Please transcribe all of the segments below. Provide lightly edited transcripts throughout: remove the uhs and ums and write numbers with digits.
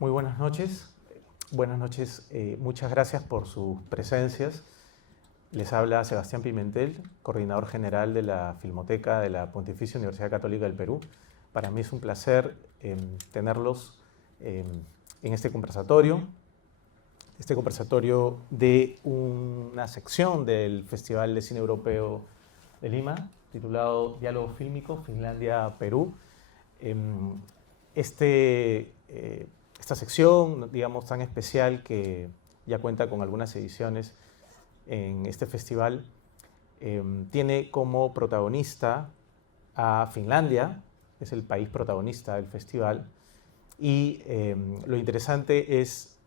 Muy buenas noches. Buenas noches. Muchas gracias por sus presencias. Les habla Sebastián Pimentel, coordinador general de la Filmoteca de la Pontificia Universidad Católica del Perú. Para mí es un placer tenerlos en este conversatorio de una sección del Festival de Cine Europeo de Lima, titulado Diálogo Fílmico, Finlandia-Perú. Esta sección, digamos, tan especial que ya cuenta con algunas ediciones en este festival, tiene como protagonista a Finlandia, es el país protagonista del festival, y lo interesante es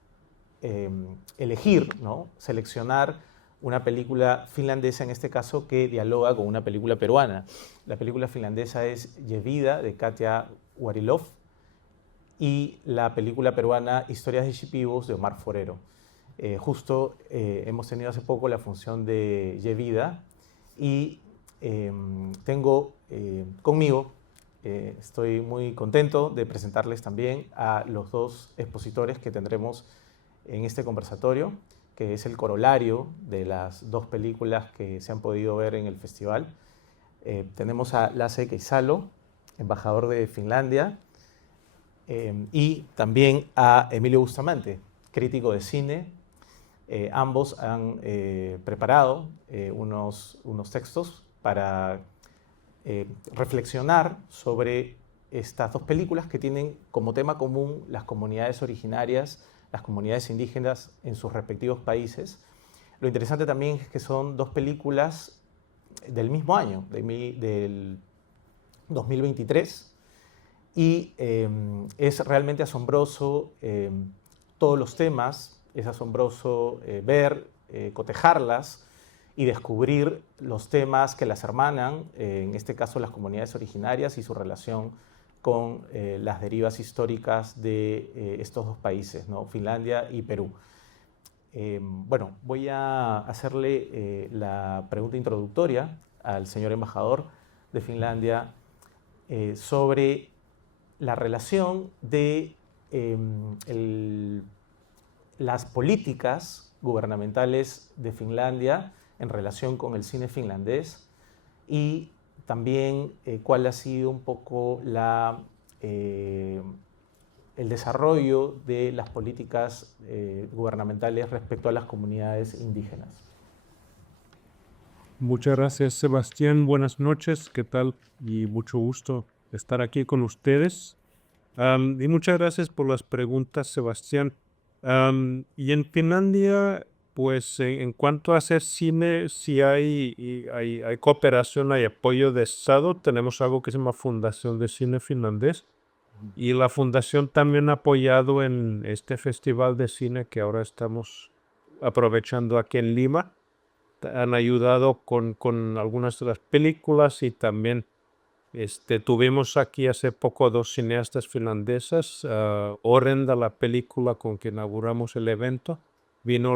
elegir, ¿no? Seleccionar una película finlandesa, en este caso, que dialoga con una película peruana. La película finlandesa es Yevida, de Katja Warilov, y la película peruana Historias de Shipibos, de Omar Forero. Justo hemos tenido hace poco la función de Yevida y tengo conmigo, estoy muy contento de presentarles también a los dos expositores que tendremos en este conversatorio, que es el corolario de las dos películas que se han podido ver en el festival. Tenemos a Lasse Keisalo, embajador de Finlandia, y también a Emilio Bustamante, crítico de cine. Ambos han preparado unos textos para reflexionar sobre estas dos películas que tienen como tema común las comunidades originarias, las comunidades indígenas en sus respectivos países. Lo interesante también es que son dos películas del mismo año, del 2023, y es realmente asombroso todos los temas, es asombroso ver, cotejarlas y descubrir los temas que las hermanan, en este caso las comunidades originarias y su relación con las derivas históricas de estos dos países, ¿no? Finlandia y Perú. Bueno, voy a hacerle la pregunta introductoria al señor embajador de Finlandia sobre la relación de las políticas gubernamentales de Finlandia en relación con el cine finlandés y también cuál ha sido un poco el desarrollo de las políticas gubernamentales respecto a las comunidades indígenas. Muchas gracias, Sebastián. Buenas noches, ¿qué tal? Y mucho gusto estar aquí con ustedes. Y muchas gracias por las preguntas, Sebastián. Y en Finlandia, pues en cuanto a hacer cine, sí hay cooperación, hay apoyo de Estado. Tenemos algo que se llama Fundación de Cine Finlandés. Y la fundación también ha apoyado en este festival de cine que ahora estamos aprovechando aquí en Lima. Han ayudado con algunas de las películas y también tuvimos aquí hace poco dos cineastas finlandesas, Orenda, la película con que inauguramos el evento, vino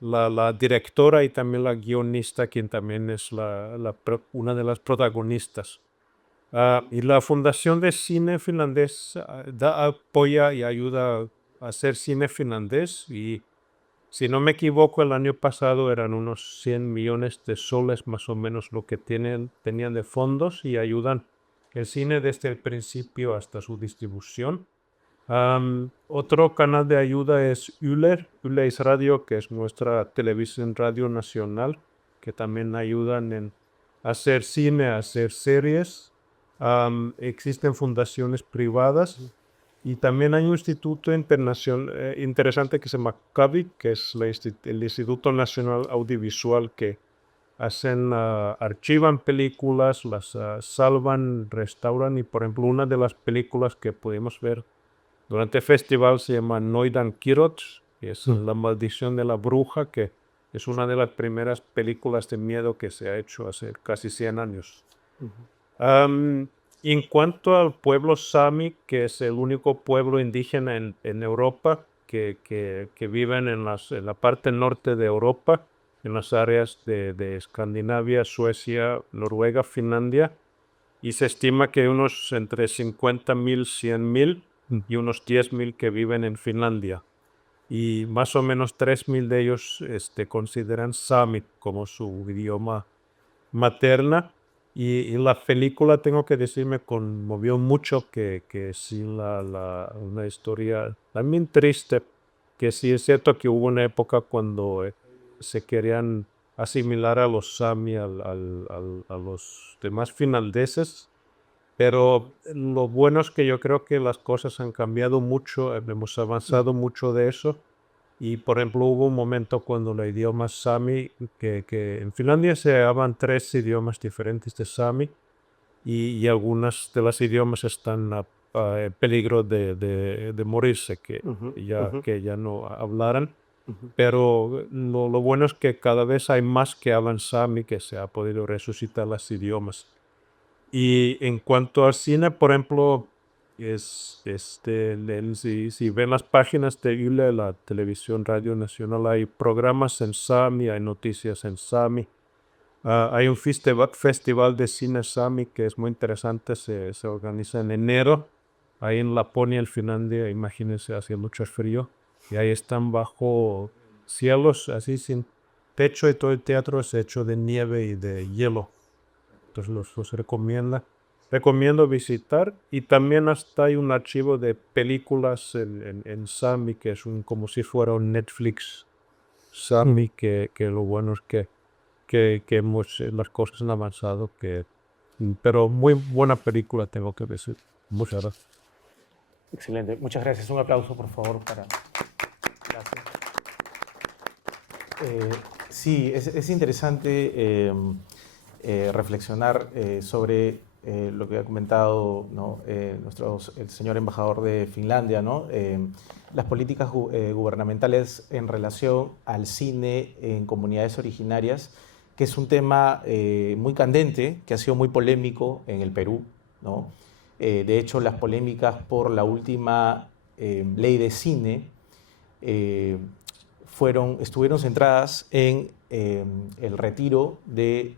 la directora y también la guionista, quien también es una de las protagonistas. Y la Fundación de Cine Finlandés apoya y ayuda a hacer cine finlandés y si no me equivoco, el año pasado eran unos 100 millones de soles más o menos lo que tenían de fondos y ayudan el cine desde el principio hasta su distribución. Otro canal de ayuda es Yleisradio, que es nuestra televisión radio nacional, que también ayudan en hacer cine, hacer series. Existen fundaciones privadas. Y también hay un instituto internacional interesante que se llama CAVIC, que es el Instituto Nacional Audiovisual, que archivan películas, las salvan, restauran, y por ejemplo una de las películas que pudimos ver durante el festival se llama Noidan Kirot, que es La Maldición de la Bruja, que es una de las primeras películas de miedo que se ha hecho hace casi 100 años. En cuanto al pueblo Sami, que es el único pueblo indígena en Europa que viven en la parte norte de Europa, en las áreas de Escandinavia, Suecia, Noruega, Finlandia, y se estima que unos entre 50.000 y 100.000 y unos 10.000 que viven en Finlandia. Y más o menos 3.000 de ellos consideran Sami como su idioma materna. Y la película, tengo que decir, me conmovió mucho, que sí, una historia también triste, que sí es cierto que hubo una época cuando se querían asimilar a los Sami, a los demás finlandeses, pero lo bueno es que yo creo que las cosas han cambiado mucho, hemos avanzado mucho de eso. Y por ejemplo, hubo un momento cuando el idioma Sami, que en Finlandia se hablan 3 idiomas diferentes de Sami, y algunas de las idiomas están en peligro de morirse, Ujú, ya, ujú, que ya no hablaran. ujú. Pero lo bueno es que cada vez hay más que hablan Sami, que se ha podido resucitar los idiomas. Y en cuanto al cine, por ejemplo, si ven las páginas de ILE, la televisión Radio Nacional, hay programas en Sami, hay noticias en Sami. Hay un festival de cine Sami que es muy interesante, se organiza en enero, ahí en Laponia, en Finlandia, imagínense, hace mucho frío, y ahí están bajo cielos así sin techo, y todo el teatro es hecho de nieve y de hielo. Entonces los recomiendo visitar. Y también hasta hay un archivo de películas en Sami, que es como si fuera un Netflix Sami, que lo bueno es que las cosas han avanzado, pero muy buena película, tengo que decir. Muchas gracias. Excelente. Muchas gracias. Un aplauso, por favor, para... Gracias. Eh, sí, es interesante reflexionar sobre lo que ha comentado, ¿no? El señor embajador de Finlandia, ¿no? Las políticas gubernamentales en relación al cine en comunidades originarias, que es un tema muy candente, que ha sido muy polémico en el Perú, ¿no? De hecho, las polémicas por la última ley de cine eh, estuvieron centradas en el retiro de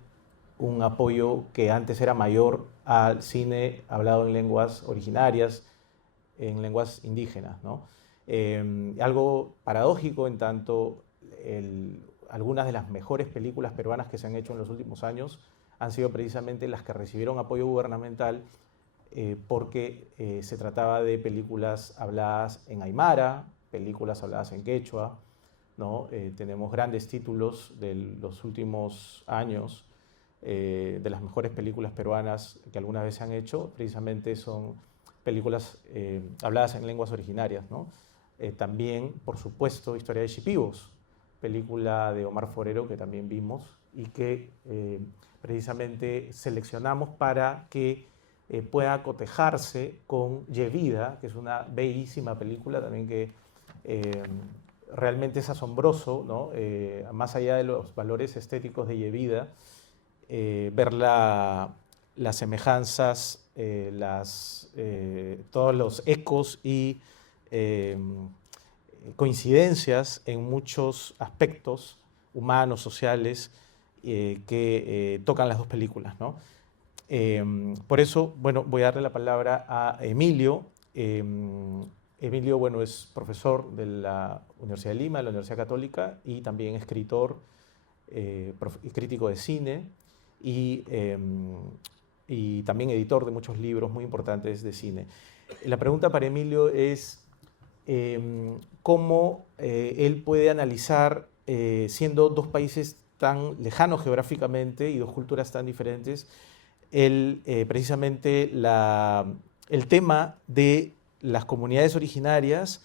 un apoyo que antes era mayor al cine hablado en lenguas originarias, en lenguas indígenas, ¿no? Algo paradójico en tanto algunas de las mejores películas peruanas que se han hecho en los últimos años han sido precisamente las que recibieron apoyo gubernamental porque se trataba de películas habladas en aymara, películas habladas en quechua, ¿no? Tenemos grandes títulos de los últimos años, de las mejores películas peruanas que alguna vez se han hecho, precisamente son películas habladas en lenguas originarias, ¿no? También, por supuesto, Historia de Shipibos, película de Omar Forero que también vimos y que precisamente seleccionamos para que pueda cotejarse con Yevida, que es una bellísima película también que eh, realmente es asombroso, ¿no? Más allá de los valores estéticos de Yevida, ver las semejanzas, todos los ecos y eh, coincidencias en muchos aspectos humanos, sociales, que tocan las dos películas, ¿no? Por eso, bueno, voy a darle la palabra a Emilio. Emilio, bueno, es profesor de la Universidad de Lima, de la Universidad Católica, y también escritor y crítico de cine, y, y también editor de muchos libros muy importantes de cine. La pregunta para Emilio es cómo él puede analizar, siendo dos países tan lejanos geográficamente y dos culturas tan diferentes, precisamente el tema de las comunidades originarias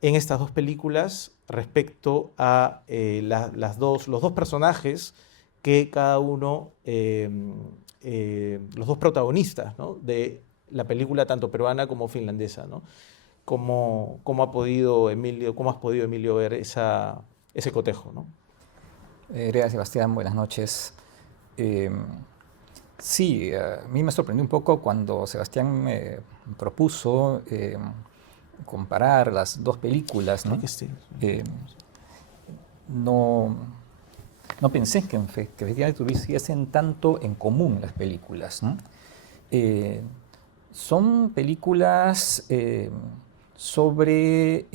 en estas dos películas respecto a los dos personajes que cada uno, los dos protagonistas, ¿no? De la película tanto peruana como finlandesa, ¿no? ¿Cómo has podido, Emilio, ver ese cotejo, ¿no? Gracias, Sebastián. Buenas noches. Eh, sí, a mí me sorprendió un poco cuando Sebastián me propuso comparar las dos películas, ¿no? Eh, no, no pensé que efectivamente tuviesen tanto en común las películas, ¿no? Son películas sobre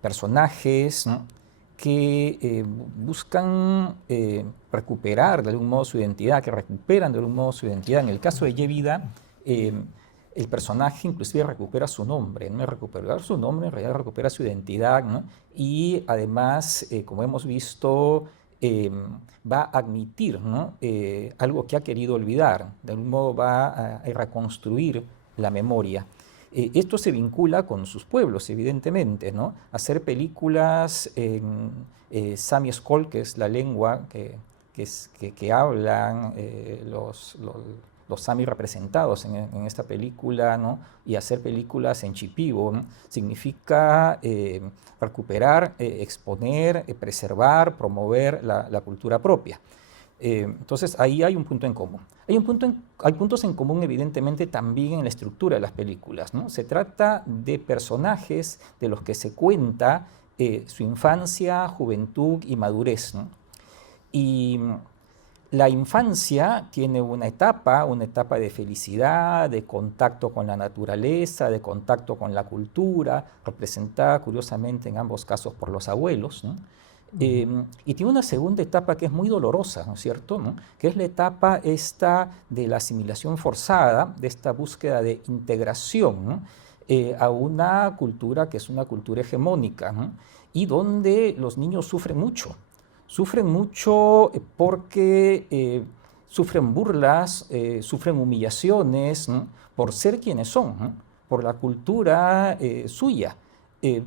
personajes, ¿no?, que buscan recuperar de algún modo su identidad, que recuperan de algún modo su identidad. En el caso de Yevida, el personaje inclusive recupera su nombre, ¿no? Recuperar su nombre en realidad recupera su identidad, ¿no? Y además, como hemos visto, va a admitir, ¿no?, algo que ha querido olvidar, de algún modo va a reconstruir la memoria. Esto se vincula con sus pueblos, evidentemente, ¿no? Hacer películas en Sami Skol, que es la lengua que hablan los Sami representados en esta película, ¿no? Y hacer películas en Shipibo, ¿no?, significa recuperar, exponer, preservar, promover la cultura propia. Entonces ahí hay un punto en común. Hay puntos en común evidentemente también en la estructura de las películas, ¿no? Se trata de personajes de los que se cuenta su infancia, juventud y madurez, ¿no? Y la infancia tiene una etapa de felicidad, de contacto con la naturaleza, de contacto con la cultura, representada curiosamente en ambos casos por los abuelos, ¿no? Y tiene una segunda etapa que es muy dolorosa, ¿no es cierto?, ¿no?, que es la etapa esta de la asimilación forzada, de esta búsqueda de integración, ¿no?, a una cultura que es una cultura hegemónica, ¿no?, y donde los niños sufren mucho porque sufren burlas, sufren humillaciones, ¿no?, por ser quienes son, ¿no?, por la cultura suya,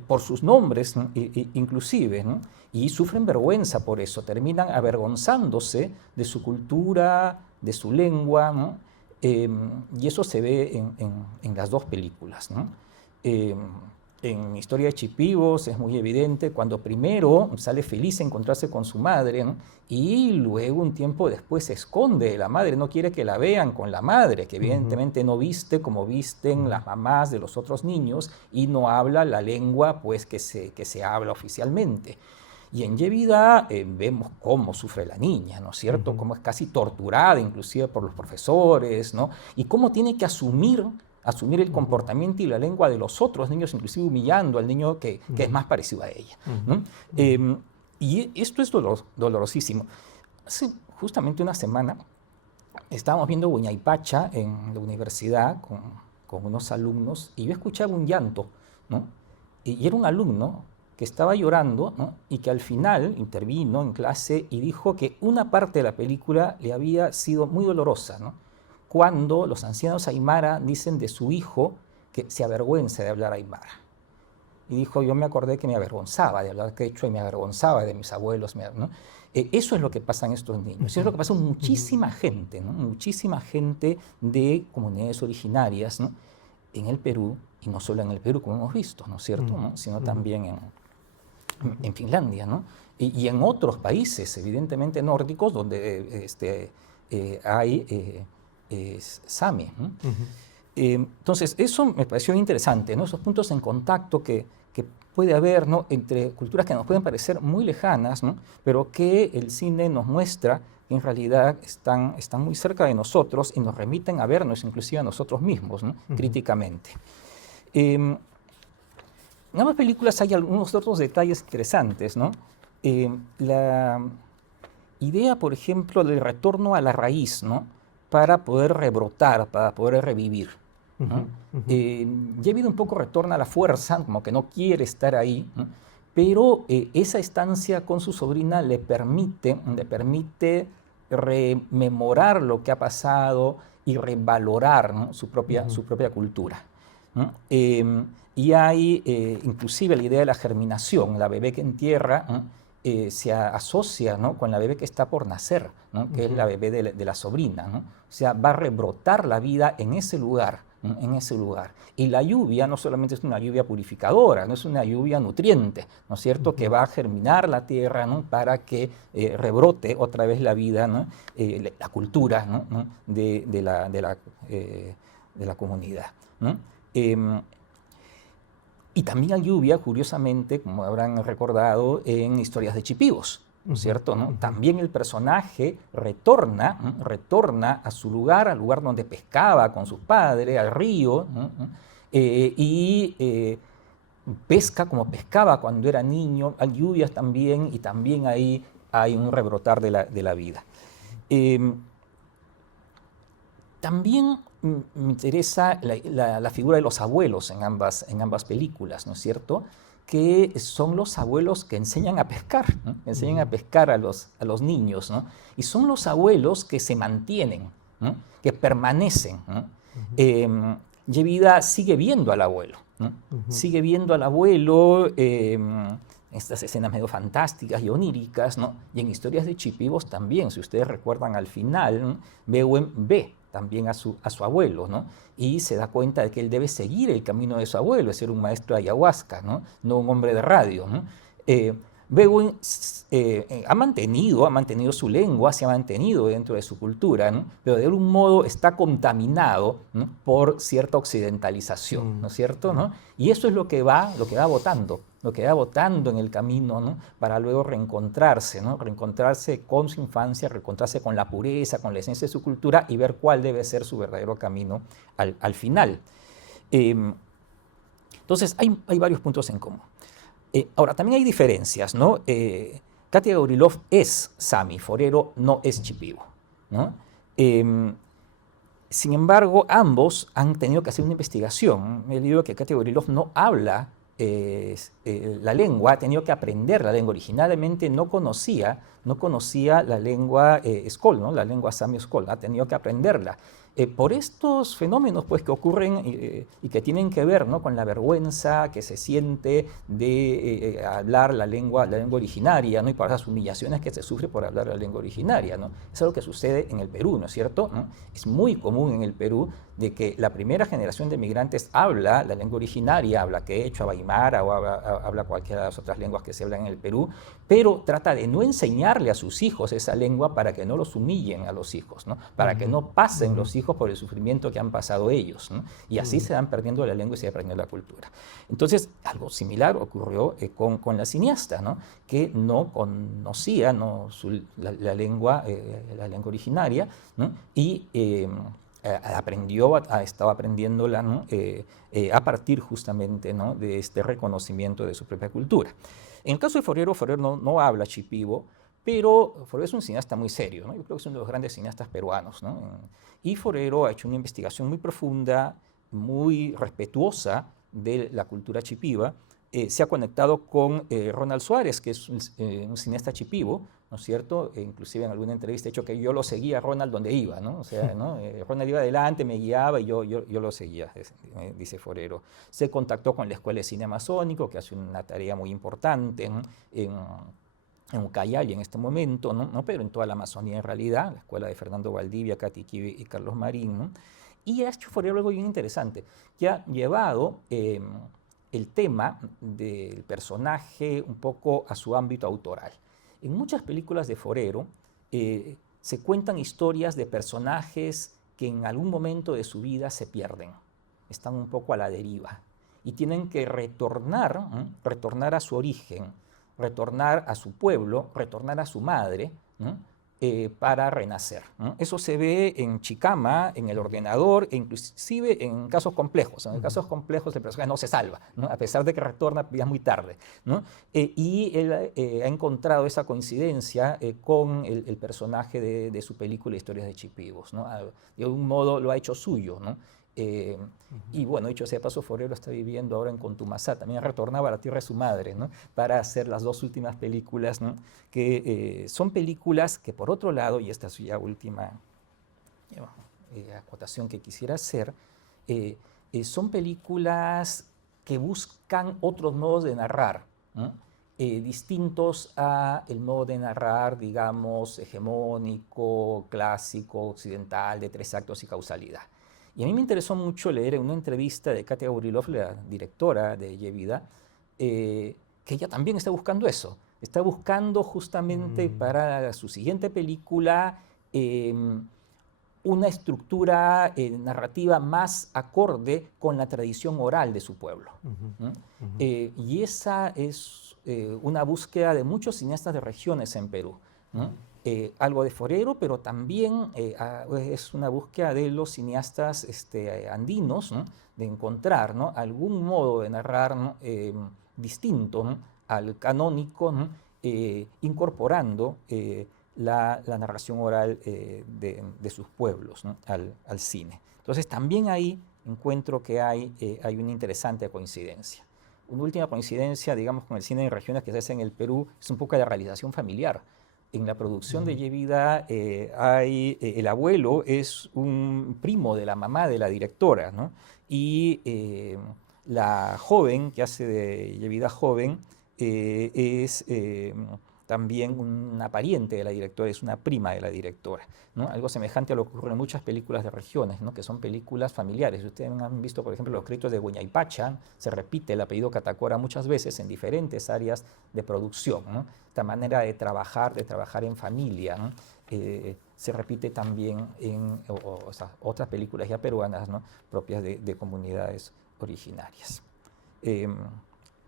por sus nombres, ¿no?, inclusive, ¿no?, y sufren vergüenza por eso, terminan avergonzándose de su cultura, de su lengua, ¿no? Y eso se ve en las dos películas, ¿no? En Historia de Chipivos es muy evidente cuando primero sale feliz a encontrarse con su madre, ¿no?, y luego un tiempo después se esconde de la madre, no quiere que la vean con la madre, que evidentemente no viste como visten las mamás de los otros niños y no habla la lengua pues, que se habla oficialmente. Y en Yevida vemos cómo sufre la niña, ¿no es cierto?, cómo es casi torturada inclusive por los profesores, ¿no?, y cómo tiene que asumir el comportamiento y la lengua de los otros niños, inclusive humillando al niño que es más parecido a ella, ¿no? Y esto es dolorosísimo. Hace justamente una semana estábamos viendo Huñaypacha en la universidad con unos alumnos y yo escuchaba un llanto, ¿no? Y era un alumno que estaba llorando, ¿no?, y que al final intervino en clase y dijo que una parte de la película le había sido muy dolorosa, ¿no?, cuando los ancianos aymara dicen de su hijo que se avergüenza de hablar aymara. Y dijo, yo me acordé que me avergonzaba de hablar quechua y me avergonzaba de mis abuelos, ¿no? Eso es lo que pasa en estos niños, eso es lo que pasa con muchísima gente, ¿no?, muchísima gente de comunidades originarias, ¿no?, en el Perú, y no solo en el Perú, como hemos visto, ¿no es cierto?, ¿no?, sino también en Finlandia, ¿no?, y en otros países, evidentemente nórdicos, donde hay Sami, ¿no? Entonces, eso me pareció interesante, ¿no?, esos puntos en contacto que puede haber, ¿no?, entre culturas que nos pueden parecer muy lejanas, ¿no?, pero que el cine nos muestra que en realidad están muy cerca de nosotros y nos remiten a vernos inclusive a nosotros mismos, ¿no?, críticamente. En ambas películas hay algunos otros detalles interesantes, ¿no? La idea, por ejemplo, del retorno a la raíz, ¿no?, para poder rebrotar, para poder revivir, ¿no? Yevida un poco retorna a la fuerza, como que no quiere estar ahí, ¿no?, pero esa estancia con su sobrina le permite rememorar lo que ha pasado y revalorar, ¿no?, su propia cultura, ¿no? Y hay inclusive la idea de la germinación, la bebé que entierra, ¿no?, se asocia, ¿no?, con la bebé que está por nacer, ¿no?, que es la bebé de la sobrina, ¿no? O sea, va a rebrotar la vida en ese lugar, ¿no?, en ese lugar. Y la lluvia no solamente es una lluvia purificadora, no es una lluvia nutriente, ¿no es cierto?, que va a germinar la tierra, ¿no?, para que rebrote otra vez la vida, ¿no?, la cultura, ¿no?, de la comunidad, ¿no? Y también hay lluvia, curiosamente, como habrán recordado, en Historias de Chipivos, ¿no es cierto? ¿No? También el personaje retorna a su lugar, al lugar donde pescaba con sus padres, al río, ¿no? Y pesca como pescaba cuando era niño, hay lluvias también, y también ahí hay un rebrotar de la vida. También me interesa la figura de los abuelos en ambas películas, ¿no es cierto? Que son los abuelos que enseñan a pescar, ¿no? Enseñan a pescar a los niños, ¿no? Y son los abuelos que se mantienen, ¿no? Que permanecen, ¿no? Yevida sigue viendo al abuelo, ¿no? Sigue viendo al abuelo, estas escenas medio fantásticas y oníricas, ¿no? Y en Historias de Chipivos también, si ustedes recuerdan al final, ¿no? Bewen ve también a su abuelo, ¿no? Y se da cuenta de que él debe seguir el camino de su abuelo, es ser un maestro de ayahuasca, ¿no? No un hombre de radio, ¿no? Bewen ha mantenido su lengua, se ha mantenido dentro de su cultura, ¿no? Pero de algún modo está contaminado, ¿no? Por cierta occidentalización, ¿no es cierto? ¿No? Y eso es lo que va botando en el camino, ¿no? Para luego reencontrarse, ¿no? Reencontrarse con su infancia, reencontrarse con la pureza, con la esencia de su cultura y ver cuál debe ser su verdadero camino al final. Entonces, hay varios puntos en común. Ahora, también hay diferencias, ¿no? Katia Gavrilov es sami, forero no es chipivo, ¿no? Sin embargo, ambos han tenido que hacer una investigación. He leído que Katia Gavrilov no habla la lengua, ha tenido que aprender la lengua. Originalmente no conocía la lengua Skol, ¿no? La lengua sami Skol, ha tenido que aprenderla. Por estos fenómenos pues, que ocurren y que tienen que ver, ¿no? Con la vergüenza que se siente de hablar la lengua originaria, ¿no? Y por las humillaciones que se sufre por hablar la lengua originaria, ¿no? Es algo que sucede en el Perú, ¿no es cierto? ¿No? Es muy común en el Perú de que la primera generación de migrantes habla la lengua originaria, habla quechua, aymara o habla cualquiera de las otras lenguas que se hablan en el Perú, pero trata de no enseñarle a sus hijos esa lengua para que no los humillen a los hijos, ¿no? Para que no pasen los hijos por el sufrimiento que han pasado ellos, ¿no? Y así se van perdiendo la lengua y se va perdiendo la cultura. Entonces, algo similar ocurrió con la cineasta, ¿no? Que no conocía, ¿no? la lengua originaria, ¿no? Y estaba aprendiéndola, ¿no? A partir justamente, ¿no? De este reconocimiento de su propia cultura. En el caso de Forero no habla chipivo, pero Forero es un cineasta muy serio, ¿no? Yo creo que es uno de los grandes cineastas peruanos, ¿no? Y Forero ha hecho una investigación muy profunda, muy respetuosa de la cultura chipiva. Se ha conectado con Ronald Suárez, que es un cineasta chipivo, ¿no es cierto? Inclusive en alguna entrevista he dicho que yo lo seguía a Ronald donde iba, ¿no? O sea, ¿no? Ronald iba adelante, me guiaba y yo lo seguía, dice Forero. Se contactó con la Escuela de Cine Amazónico, que hace una tarea muy importante en Ucayali en este momento, ¿no? Pero en toda la Amazonía en realidad, la Escuela de Fernando Valdivia, Katy Kibe y Carlos Marín, ¿no? Y ha hecho Forero algo bien interesante, que ha llevado el tema del personaje un poco a su ámbito autoral. En muchas películas de Forero se cuentan historias de personajes que en algún momento de su vida se pierden, están un poco a la deriva y tienen que retornar a su origen, retornar a su pueblo, retornar a su madre, ¿no? Para renacer, ¿no? Eso se ve en Chicama, en El Ordenador, e inclusive en casos complejos. En casos complejos el personaje no se salva, ¿no? A pesar de que retorna ya muy tarde, ¿no? Y él ha encontrado esa coincidencia con el personaje de su película Historias de Chipivos, ¿no? De algún modo lo ha hecho suyo, ¿no? Y bueno, dicho sea de paso, Forero está viviendo ahora en Contumasá, también retornaba a la tierra de su madre, ¿no? Para hacer las dos últimas películas, ¿no? Que son películas que por otro lado, y esta es ya última acotación que quisiera hacer, son películas que buscan otros modos de narrar, ¿no? Distintos a el modo de narrar, digamos, hegemónico, clásico, occidental, de 3 actos y causalidad. Y a mí me interesó mucho leer en una entrevista de Katia Gavrilov, la directora de Yevida, que ella también está buscando eso. Está buscando justamente para su siguiente película una estructura narrativa más acorde con la tradición oral de su pueblo. Y esa es una búsqueda de muchos cineastas de regiones en Perú. Algo de Forero, pero también es una búsqueda de los cineastas andinos, de encontrar, ¿no?, algún modo de narrar, ¿no?, distinto, ¿no?, al canónico, ¿no?, incorporando la narración oral de sus pueblos, ¿no?, al cine. Entonces también ahí encuentro que hay una interesante coincidencia. Una última coincidencia, digamos, con el cine de regiones que se hace en el Perú es un poco la realización familiar. En la producción de Yevida el abuelo es un primo de la mamá de la directora, ¿no? Y la joven que hace de Yevida joven es también una pariente de la directora, es una prima de la directora, ¿no? Algo semejante a lo que ocurre en muchas películas de regiones, ¿no?, que son películas familiares. Ustedes han visto, por ejemplo, los créditos de Huaynaipachan, se repite el apellido Catacora muchas veces en diferentes áreas de producción, ¿no? Esta manera de trabajar en familia, ¿no?, se repite también en otras películas ya peruanas, ¿no?, propias de comunidades originarias.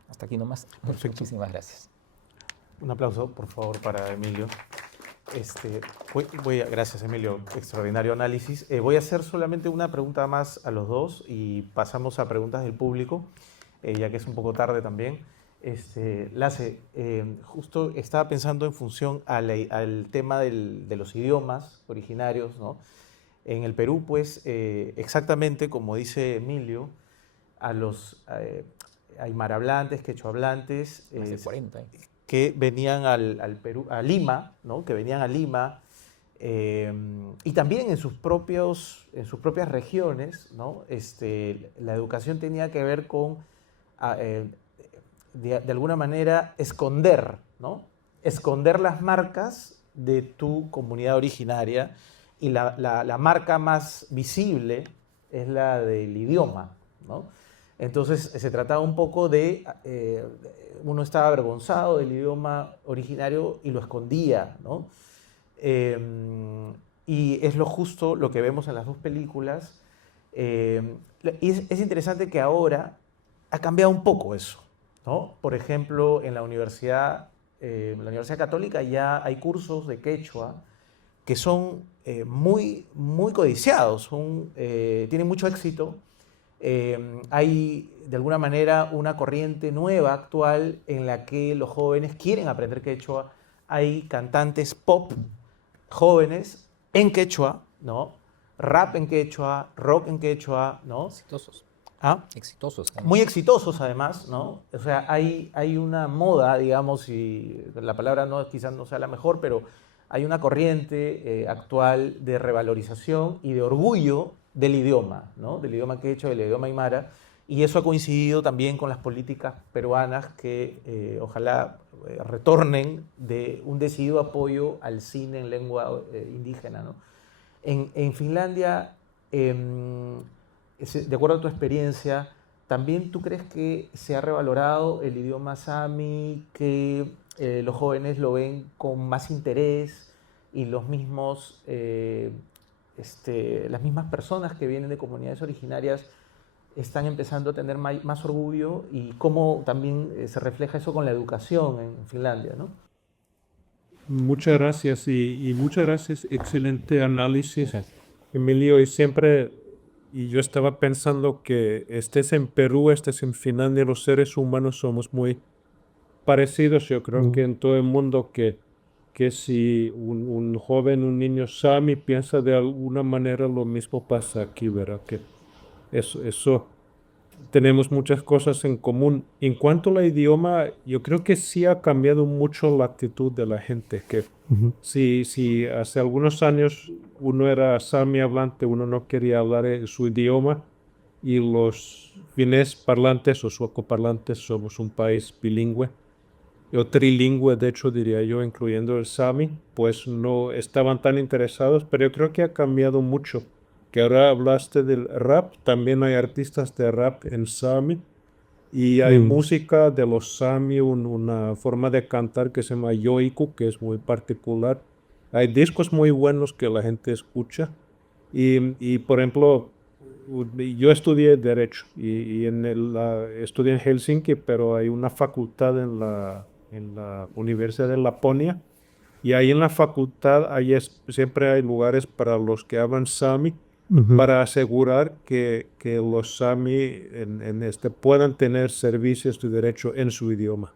Hasta aquí nomás. Perfecto. Muchísimas gracias. Un aplauso, por favor, para Emilio. Gracias, Emilio. Extraordinario análisis. Voy a hacer solamente una pregunta más a los dos y pasamos a preguntas del público, ya que es un poco tarde también. Lasse, justo estaba pensando en función al tema de los idiomas originarios, ¿no? En el Perú, pues, exactamente como dice Emilio, a los aymarhablantes, quechohablantes, Más de 40. que venían al Perú, a Lima, ¿no?, que venían a Lima, y también en sus propias regiones, ¿no? La educación tenía que ver con, de alguna manera, esconder, ¿no?, esconder las marcas de tu comunidad originaria, y la marca más visible es la del idioma, ¿no? Entonces se trataba un poco de, uno estaba avergonzado del idioma originario y lo escondía, ¿no? Y es justo lo que vemos en las dos películas. Y es interesante que ahora ha cambiado un poco eso, ¿no? Por ejemplo, en la Universidad Católica ya hay cursos de quechua que son muy, muy codiciados, tienen mucho éxito. Hay de alguna manera una corriente nueva actual en la que los jóvenes quieren aprender quechua. Hay cantantes pop jóvenes en quechua, ¿no? Rap en quechua, rock en quechua, ¿no? Exitosos. ¿Ah? Exitosos. Muy exitosos además, ¿no? O sea, hay una moda, digamos, y la palabra quizás no sea la mejor, pero hay una corriente actual de revalorización y de orgullo del idioma, ¿no? Del idioma quechua, del idioma aymara, y eso ha coincidido también con las políticas peruanas que ojalá retornen de un decidido apoyo al cine en lengua indígena, ¿no? En Finlandia, de acuerdo a tu experiencia, ¿también tú crees que se ha revalorado el idioma sami, que los jóvenes lo ven con más interés y las mismas personas que vienen de comunidades originarias están empezando a tener más orgullo, y cómo también se refleja eso con la educación en Finlandia, ¿no? Muchas gracias y muchas gracias. Excelente análisis, Emilio. Y yo estaba pensando que estés en Perú, estés en Finlandia, los seres humanos somos muy parecidos. Yo creo que en todo el mundo que si un joven, un niño sami piensa de alguna manera, lo mismo pasa aquí, ¿verdad? Que eso tenemos muchas cosas en común. En cuanto al idioma, yo creo que sí ha cambiado mucho la actitud de la gente, que si hace algunos años uno era sami hablante, uno no quería hablar su idioma, y los finés parlantes o sueco-parlantes somos un país bilingüe, o trilingüe, de hecho, diría yo, incluyendo el sami, pues no estaban tan interesados, pero yo creo que ha cambiado mucho. Que ahora hablaste del rap, también hay artistas de rap en sami, y hay música de los sami, una forma de cantar que se llama yoiku, que es muy particular. Hay discos muy buenos que la gente escucha, Y por ejemplo, yo estudié Derecho y estudié en Helsinki, pero hay una facultad en la Universidad de Laponia. Y ahí en la facultad siempre hay lugares para los que hablan sami, para asegurar que los sami puedan tener servicios de derecho en su idioma.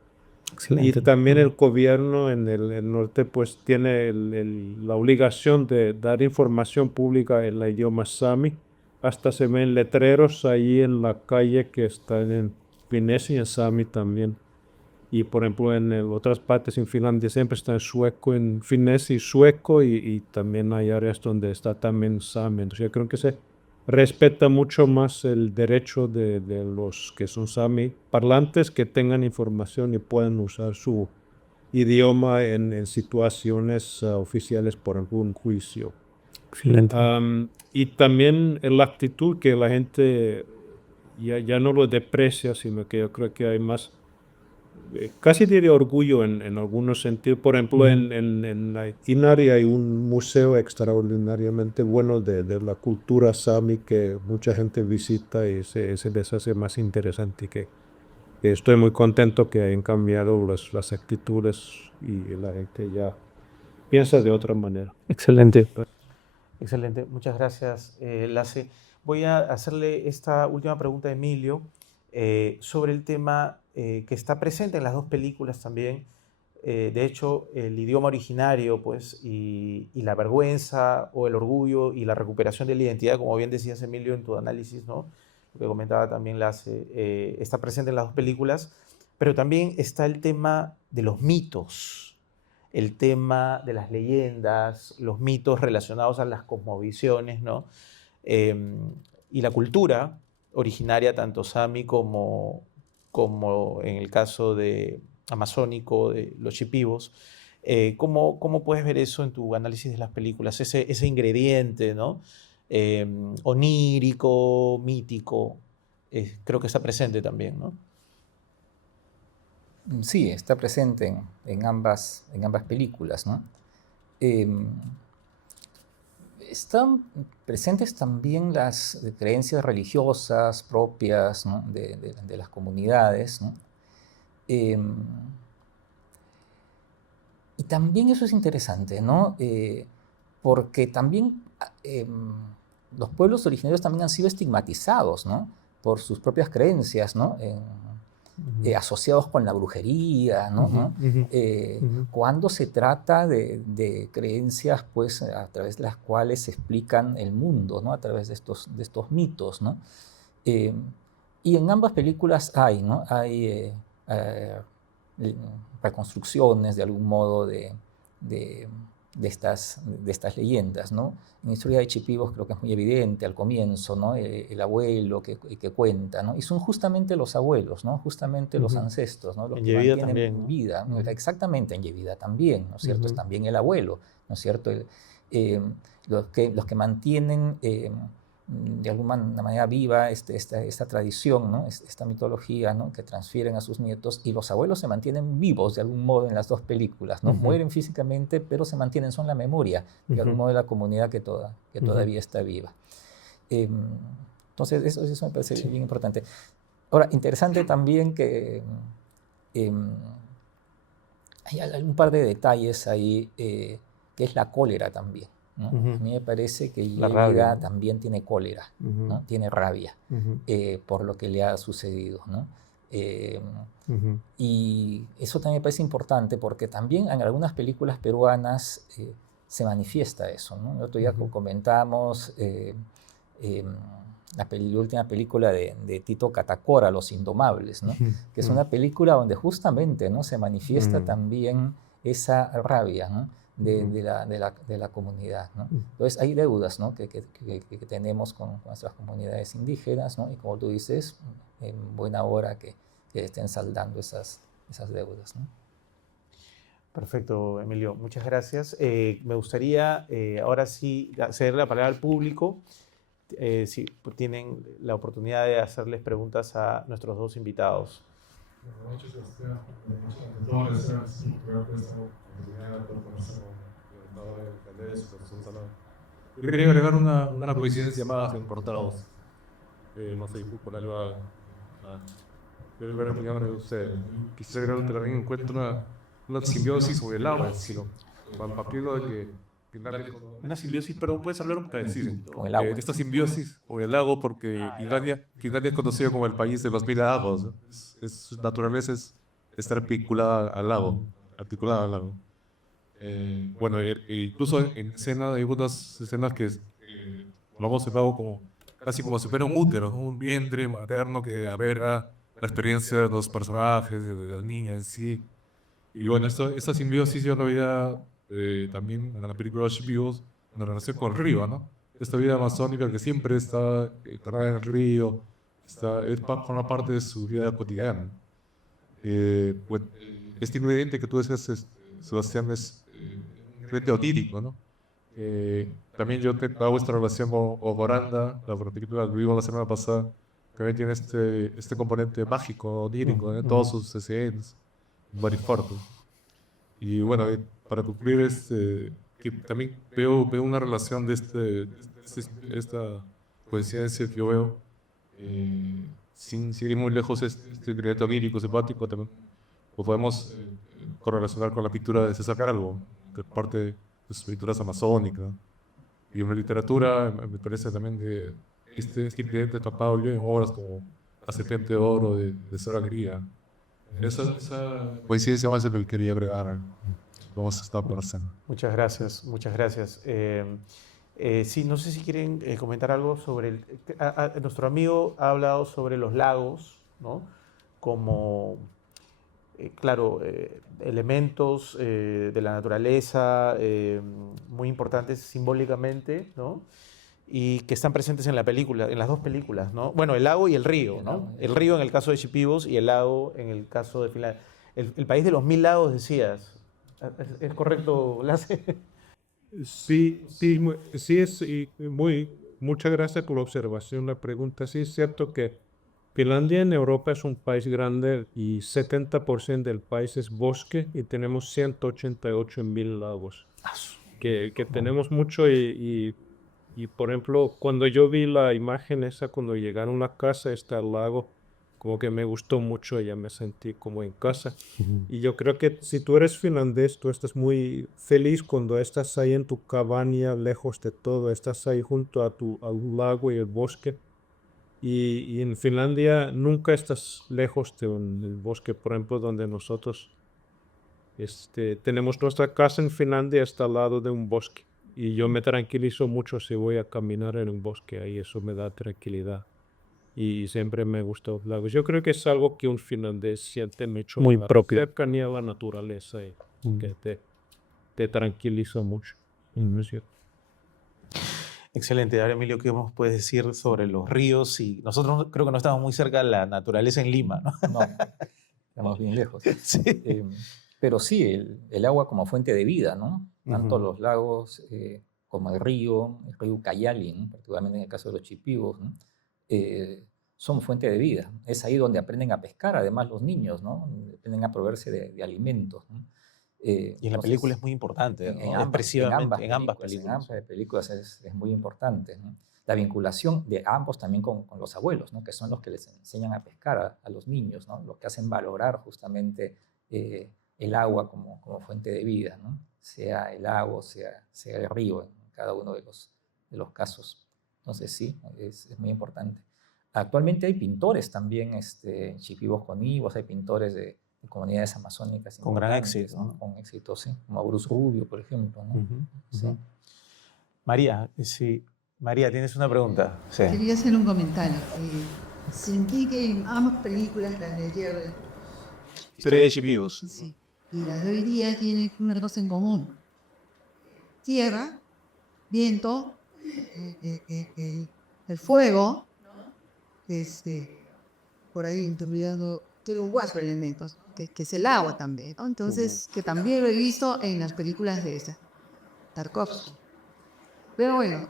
Y Excelente. también el gobierno en el norte pues tiene la obligación de dar información pública en el idioma sami. Hasta se ven letreros ahí en la calle que están en finés y en sami también. Y por ejemplo en otras partes en Finlandia siempre está en sueco, en finés y sueco, y también hay áreas donde está también sami. Entonces yo creo que se respeta mucho más el derecho de los que son sami parlantes, que tengan información y puedan usar su idioma en situaciones oficiales por algún juicio. Excelente. Y también la actitud que la gente ya no lo deprecia, sino que yo creo que hay más, casi diría orgullo en algunos sentidos. Por ejemplo, en la Inari hay un museo extraordinariamente bueno de la cultura sami que mucha gente visita y se les hace más interesante, que estoy muy contento que hayan cambiado las actitudes y la gente ya piensa de otra manera. Excelente. Excelente, muchas gracias, Lasse. Voy a hacerle esta última pregunta a Emilio sobre el tema que está presente en las dos películas también. De hecho, el idioma originario, pues, y la vergüenza o el orgullo y la recuperación de la identidad, como bien decías, Emilio, en tu análisis, ¿no? Lo que comentaba también Lasse, está presente en las dos películas, pero también está el tema de los mitos, el tema de las leyendas, los mitos relacionados a las cosmovisiones, ¿no? Y la cultura originaria, tanto sami como en el caso de amazónico, de los shipibos. ¿Cómo puedes ver eso en tu análisis de las películas? Ese ingrediente, ¿no? Onírico, mítico, creo que está presente también, ¿no? Sí, está presente en ambas películas, ¿no? Están presentes también las creencias religiosas propias, ¿no? de las comunidades, ¿no? Y también eso es interesante, ¿no? Porque también los pueblos originarios también han sido estigmatizados, ¿no? Por sus propias creencias, ¿no? Asociados con la brujería, ¿no? Cuando se trata de creencias, pues, a través de las cuales se explican el mundo, ¿no? A través de estos mitos, ¿no? Y en ambas películas hay, ¿no? Hay reconstrucciones, de algún modo, de estas leyendas, ¿no? En la historia de Chipivos creo que es muy evidente al comienzo, ¿no? El abuelo que cuenta, ¿no? Y son justamente los abuelos, ¿no? Justamente los ancestros, ¿no? Los En que Yevida mantienen también, ¿no? vida, ¿no? Exactamente, en Yevida también, ¿no es cierto? Es también el abuelo, ¿no es cierto? Los que mantienen de alguna manera viva esta tradición, ¿no? Esta mitología, ¿no? Que transfieren a sus nietos, y los abuelos se mantienen vivos de algún modo en las dos películas, ¿no? Mueren físicamente, pero se mantienen, son la memoria de algún modo de la comunidad que todavía está viva. Entonces eso me parece bien importante. Ahora, interesante también que hay un par de detalles ahí, que es la cólera también, ¿no? A mí me parece que Yevida, ¿no? También tiene cólera, ¿no? Tiene rabia por lo que le ha sucedido, ¿no? Y eso también me parece importante porque también en algunas películas peruanas se manifiesta eso, ¿no? El otro día comentamos la última película de Tito Catacora, Los Indomables, ¿no? Que es una película donde justamente, ¿no? Se manifiesta también esa rabia, ¿no? de la comunidad, ¿no? Entonces hay deudas, ¿no? que tenemos con nuestras comunidades indígenas, ¿no? Y como tú dices, en buena hora que estén saldando esas deudas, ¿no? Perfecto, Emilio. Muchas gracias. Me gustaría ahora sí ceder la palabra al público. Si tienen la oportunidad de hacerles preguntas a nuestros dos invitados. Buenas noches, Sebastián. Muchas gracias por esta oportunidad por conocer un invitado de su persona. Yo quería agregar una coincidencia más en Portados. No sé, por algo ver mi nombre de usted. Quisiera agregar también en cuenta una simbiosis o el agua, sino Juan Papilo de que una simbiosis, pero puedes hablar para decir Con el agua. esta simbiosis o el lago, porque Finlandia es conocido como el país de los mil lagos, ¿no? Su naturaleza es estar vinculada al lago, articulada al lago. Bueno, incluso en escena hay unas escenas que vamos el lago como casi como si fuera un útero, ¿no? Un vientre materno que alberga la experiencia de los personajes, de la niña en sí. Y bueno, esta simbiosis yo lo veía también en la película She Beatles, en relación con el río, ¿no? Esta vida amazónica que siempre está enterrada en el río, forma parte de su vida cotidiana. Bueno, este ingrediente que tú decías, Sebastián, es un ingrediente onírico, ¿no? También yo hago esta relación con Moranda, la película que vimos la semana pasada, que también tiene este componente mágico, onírico, en todas sus escenas, muy fuerte. Y bueno, para concluir, que también veo una relación de esta coincidencia que yo veo, sin ir muy lejos, este ingrediente onírico, simpático, también lo podemos correlacionar con la pintura de César Calvo, que es parte de sus pinturas amazónicas. Y en la literatura me parece también que este ingrediente tratado yo en obras como La Serpiente de Oro de Sara Alegría. Esa coincidencia más es lo que quería agregar. Vamos a estar conversando. Muchas gracias, muchas gracias. Sí, no sé si quieren comentar algo sobre nuestro amigo ha hablado sobre los lagos, ¿no? Como, claro, elementos de la naturaleza muy importantes simbólicamente, ¿no? Y que están presentes en la película, en las dos películas, ¿no? Bueno, el lago y el río, ¿no? El río en el caso de Shipibo y el lago en el caso de Finlandia. El país de los 1000 lagos, decías. ¿Es correcto, Lasse? Sí, sí es muchas gracias por la observación, la pregunta. Sí es cierto que Finlandia en Europa es un país grande y 70% del país es bosque y tenemos 188.000 lagos, que tenemos mucho y, por ejemplo, cuando yo vi la imagen esa, cuando llegaron a una casa, está el lago, como que me gustó mucho, ya me sentí como en casa. Y yo creo que si tú eres finlandés, tú estás muy feliz cuando estás ahí en tu cabaña, lejos de todo, estás ahí junto a un lago y el bosque. Y en Finlandia nunca estás lejos de el bosque, por ejemplo, donde nosotros tenemos nuestra casa en Finlandia, está al lado de un bosque. Y yo me tranquilizo mucho si voy a caminar en un bosque, ahí eso me da tranquilidad. Y siempre me gustó los lagos. Yo creo que es algo que un finlandés siente mucho. Muy la propio. cercanía a la naturaleza y que te tranquiliza mucho. ¿No es cierto? Excelente. Ahora, Emilio, ¿qué nos puedes decir sobre los ríos? Y nosotros creo que no estamos muy cerca de la naturaleza en Lima, ¿no? No, estamos bien lejos. Sí. Pero sí, el agua como fuente de vida, ¿no? Tanto Ujú. los lagos como el río Cayali, ¿no? Particularmente en el caso de los chipivos, ¿no? Son fuente de vida. Es ahí donde aprenden a pescar, además los niños, ¿no? Aprenden a proveerse de alimentos, ¿no? Y en la película es muy importante, ¿no? En Expresivamente, en ambas en películas. ambas películas es muy importante, ¿no? La vinculación de ambos también con los abuelos, ¿no? Que son los que les enseñan a pescar a los niños, ¿no? Los que hacen valorar justamente el agua como fuente de vida, ¿no? Sea el lago, sea el río, en cada uno de los casos. Entonces sí, es muy importante. Actualmente hay pintores también, Chipivos con Ivos, hay pintores de comunidades amazónicas Con gran importantes, éxito, ¿no? ¿no? Con éxito, sí, como Bruce Rubio, por ejemplo, ¿no? Ujú, Sí. ujú. María, sí. María, ¿tienes una pregunta? Sí. Quería hacer un comentario. Sentí que en ambas películas, las de ayer Historia de Shipios. sí, y las de hoy día, tienen una cosa en común. Tierra, viento, el fuego, por ahí interviniendo, tiene cuatro elementos, que es el agua también, ¿no? Entonces, que también lo he visto en las películas de Tarkovsky. Pero bueno,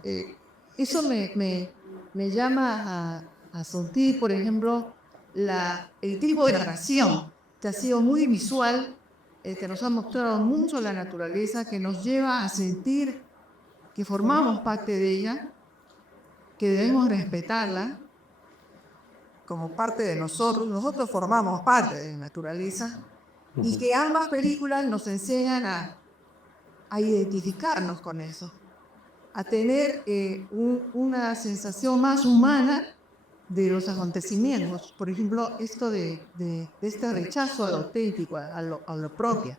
eso me llama a sentir, por ejemplo, el tipo de narración, que ha sido muy visual, que nos ha mostrado mucho la naturaleza, que nos lleva a sentir que formamos parte de ella, que debemos respetarla como parte de nosotros. Nosotros formamos parte de la naturaleza y que ambas películas nos enseñan a identificarnos con eso, a tener una sensación más humana de los acontecimientos. Por ejemplo, esto de este rechazo a lo auténtico, a lo propio.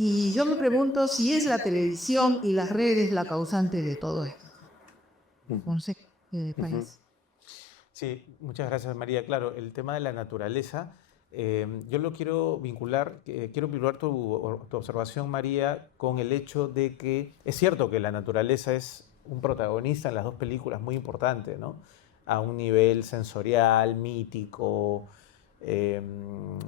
Y yo me pregunto si es la televisión y las redes la causante de todo esto. Entonces, país. Sí, muchas gracias, María. Claro, el tema de la naturaleza, yo lo quiero vincular, quiero vincular tu observación, María, con el hecho de que es cierto que la naturaleza es un protagonista en las dos películas muy importante, ¿no? A un nivel sensorial, mítico,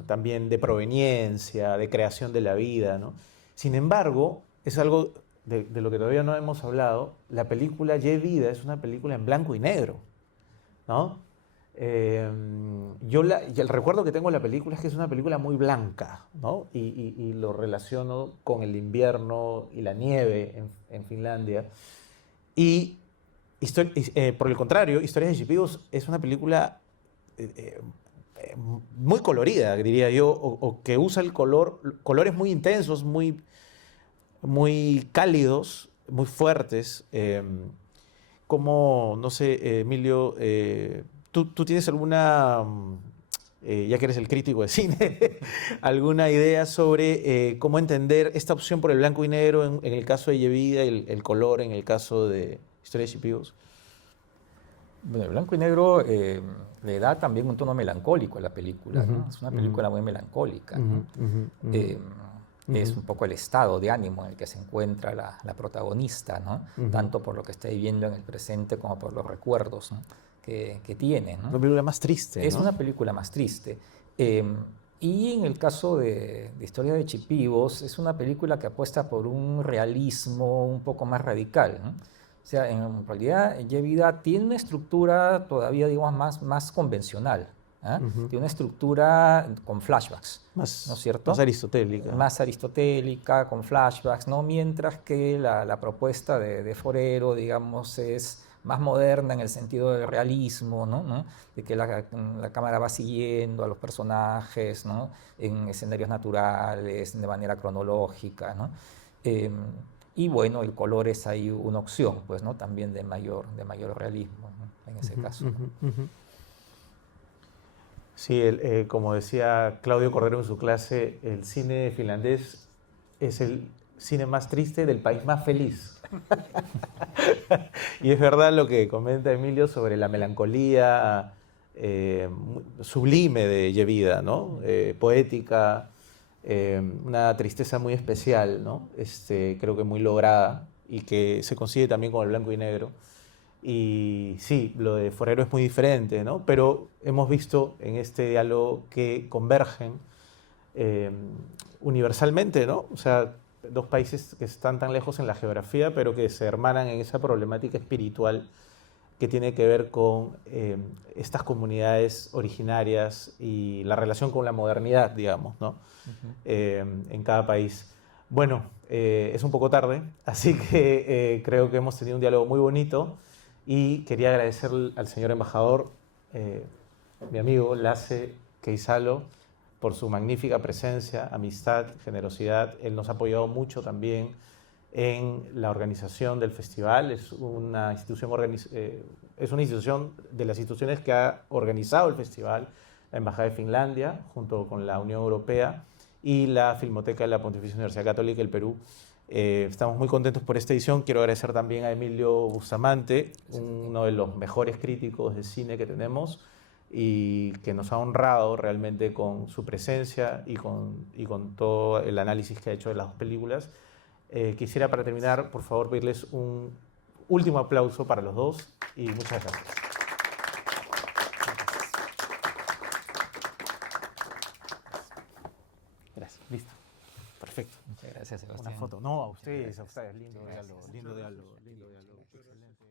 también de proveniencia, de creación de la vida, ¿no? Sin embargo, es algo de lo que todavía no hemos hablado, la película Ye Vida es una película en blanco y negro, ¿no? Y el recuerdo que tengo de la película es que es una película muy blanca, ¿no? Y lo relaciono con el invierno y la nieve en Finlandia. Y por el contrario, Historias de Chipivos es una película muy colorida, diría yo, o que usa colores muy intensos, muy cálidos, muy fuertes. Como, no sé, Emilio, ¿tú tienes alguna, ya que eres el crítico de cine, alguna idea sobre cómo entender esta opción por el blanco y negro en el caso de Yevida y el color en el caso de Historia de Chipivos? Bueno, el blanco y negro le da también un tono melancólico a la película, ¿no? Es una película muy melancólica, ¿no? Es un poco el estado de ánimo en el que se encuentra la protagonista, ¿no? Tanto por lo que está viviendo en el presente como por los recuerdos, ¿no? que tiene, ¿no? Una película más triste, Es ¿no? una película más triste. Y en el caso de Historia de Chipivos, es una película que apuesta por un realismo un poco más radical, ¿no? O sea, en realidad, Ye Vida tiene una estructura todavía, digamos, más convencional. Tiene una estructura con flashbacks, ¿no es cierto? Más aristotélica. Más aristotélica, con flashbacks, ¿no? Mientras que la propuesta de Forero, digamos, es más moderna en el sentido del realismo, ¿no? De que la cámara va siguiendo a los personajes, ¿no? En escenarios naturales, de manera cronológica, ¿no? Y bueno, el color es ahí una opción, pues, ¿no? También de mayor realismo, ¿no? En ese caso, ¿no? Sí, como decía Claudio Cordero en su clase, el cine finlandés es el cine más triste del país más feliz. Y es verdad lo que comenta Emilio sobre la melancolía sublime de Ye Vida, ¿no? Poética, una tristeza muy especial, ¿no? Creo que muy lograda y que se consigue también con el blanco y negro. Y sí, lo de Forero es muy diferente, ¿no? Pero hemos visto en este diálogo que convergen universalmente, ¿no? O sea, dos países que están tan lejos en la geografía, pero que se hermanan en esa problemática espiritual que tiene que ver con estas comunidades originarias y la relación con la modernidad, digamos, ¿no? En cada país. Bueno, es un poco tarde, así que creo que hemos tenido un diálogo muy bonito y quería agradecer al señor embajador, mi amigo Lasse Keisalo, por su magnífica presencia, amistad, generosidad. Él nos ha apoyado mucho también en la organización del festival. Es una institución de las instituciones que ha organizado el festival, la Embajada de Finlandia, junto con la Unión Europea y la Filmoteca de la Pontificia Universidad Católica del Perú. Estamos muy contentos por esta edición. Quiero agradecer también a Emilio Bustamante, uno de los mejores críticos de cine que tenemos y que nos ha honrado realmente con su presencia y con todo el análisis que ha hecho de las dos películas. Quisiera, para terminar, por favor, pedirles un último aplauso para los dos y muchas gracias. Gracias, listo. Perfecto. Muchas gracias, Sebastián. Una foto. No, a ustedes, lindo diálogo, lindo diálogo. Excelente.